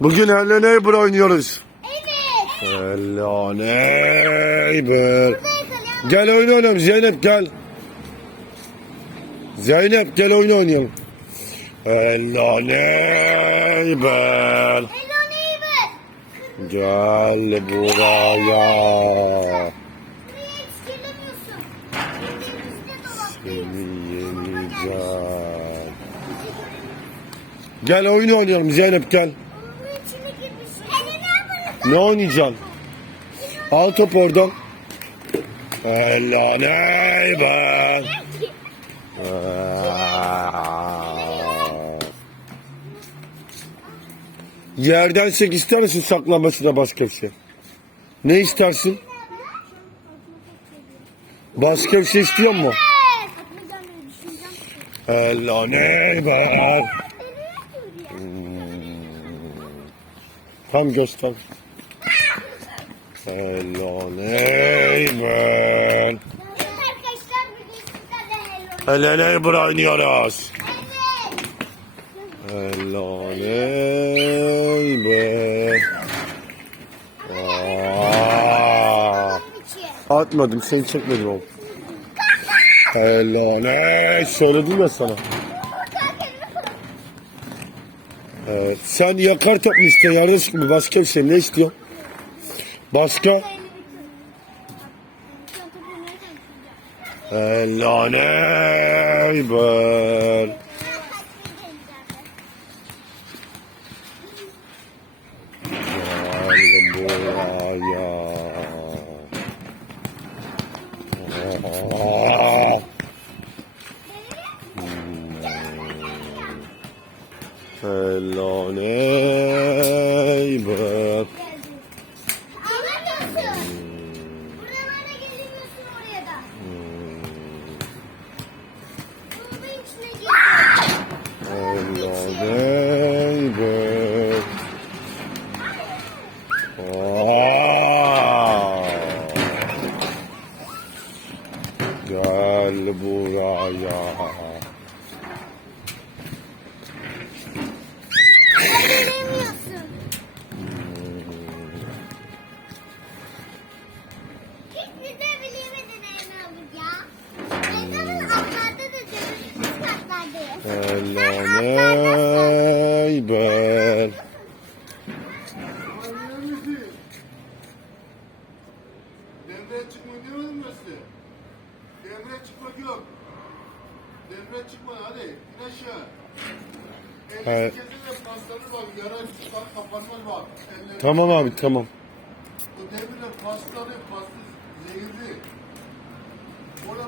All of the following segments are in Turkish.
Bugün Hello Neighbor oynuyoruz. Evet. Hello Neighbor. Gel oyun oynayalım Zeynep gel. Zeynep gel oyun oynayalım. Hello Neighbor. Hello neighbor. Gel buraya. Seni yeneceğim. Gel oyun oynayalım Zeynep gel. Ne oynayacaksın? Al top oradan. Hello neighbor. Yerden çek ister misin saklanması da başka bir şey? Ne istersin? Şey istiyor mu? Neighbor. Nereye Tam göster. Hello sizlerle hello. Hello neighbor oynuyoruz. Hello içi. atmadım seni çekmedim oğlum. Hello ne? Söyledim ya sana. Evet, sen yakar top mu istiyorsun? Yarış mı? Başka bir şey ne istiyorsun? Başka? Hello neighbor. Gel buraya. Neighbor. Devreye çıkma demedim mi? Devreye çıkmak yok. Devreye çıkma hadi in aşağı. Evet. Tamam abi tamam. O demirle paslanır pastı zehirli.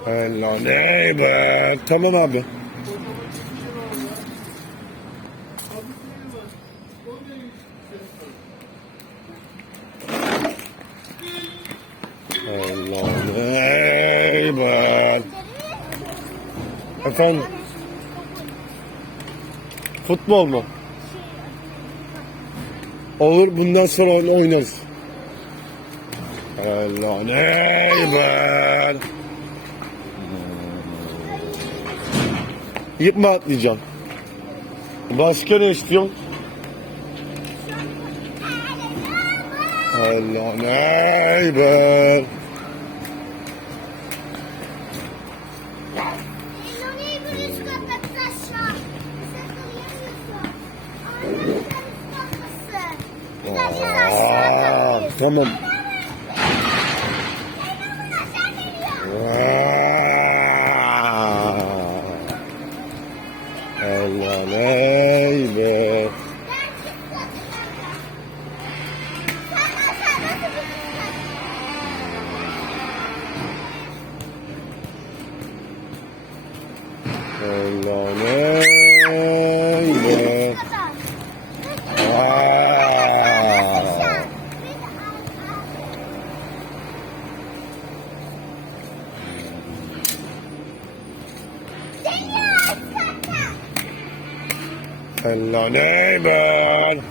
Hello neighbor. Tamam abi. kocaman çekişen var ya. Tabii değil mi? O ne ses var? Hello neighbor. Efendim futbol mu? Olur bundan sonra oyun oynarız. Hello neighbor. İp mi atlayacaksın? Başka ne istiyorsun? Hello neighbor. Tamam. aşağı geliyor. Hello neighbor. Hello neighbor. Aa. Hello neighbor.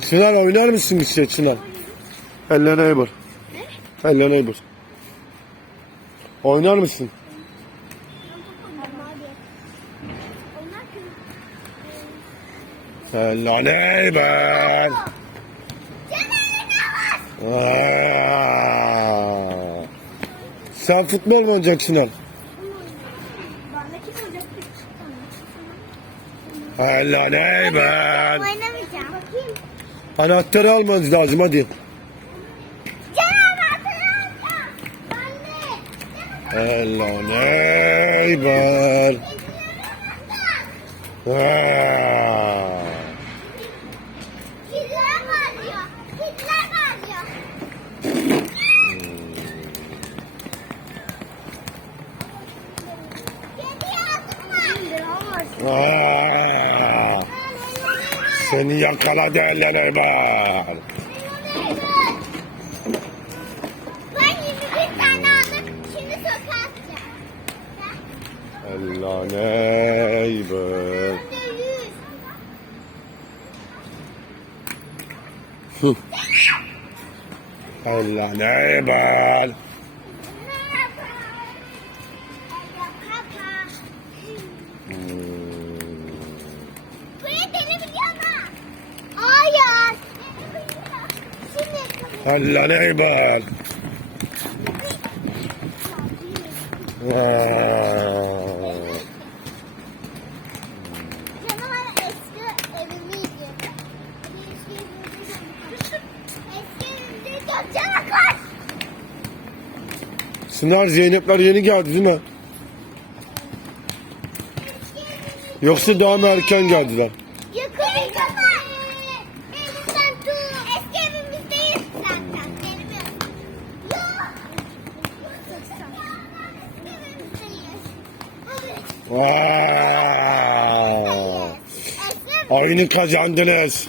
Çınar oynar mısın bir şey Çınar? Hello neighbor. Hello neighbor. Oynar mısın? Hello neighbor. Aa. Sen futbol mu oynayacaksın Sinan? Hello neighbor. Oynamayacağım. Bakayım. Anahtarı almanız lazım hadi. Hello neighbor. Aa. Seni yakaladı Hello neighbor. Ben 21 tane aldım. Canavar var. Sınar Zeynepler yeni geldi değil mi? Yoksa daha mı erken geldiler? Aa. Oyunu kazandınız.